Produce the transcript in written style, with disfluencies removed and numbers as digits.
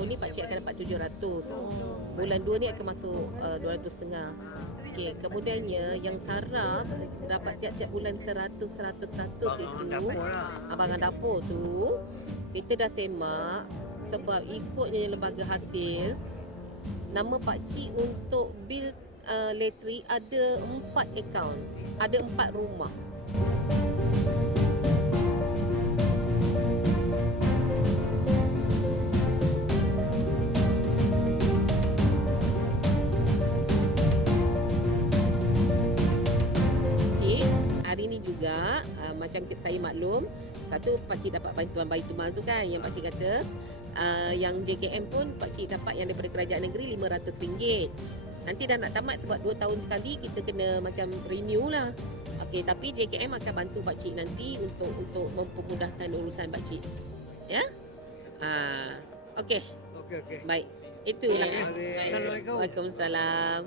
tahun ni pakcik akan dapat 700. Bulan 2 ni akan masuk 200.5. Okey, kemudiannya yang Sarah dapat tiap-tiap bulan 100 itu abangan dapur tu kita dah semak sebab ikutnya lembaga hasil nama pakcik untuk bil elektrik ada 4 akaun, ada 4 rumah. Hari ni juga macam saya maklum, satu pakcik dapat bantuan Baitumal tu kan, yang pakcik kata yang JKM pun pakcik dapat yang daripada kerajaan negeri RM500. Nanti dah nak tamat sebab 2 tahun sekali kita kena macam renew lah. Okey, tapi JKM akan bantu pakcik nanti untuk mempermudahkan urusan pakcik. Ya? Okey. Okey. Baik. Itulah. Assalamualaikum. Waalaikumsalam.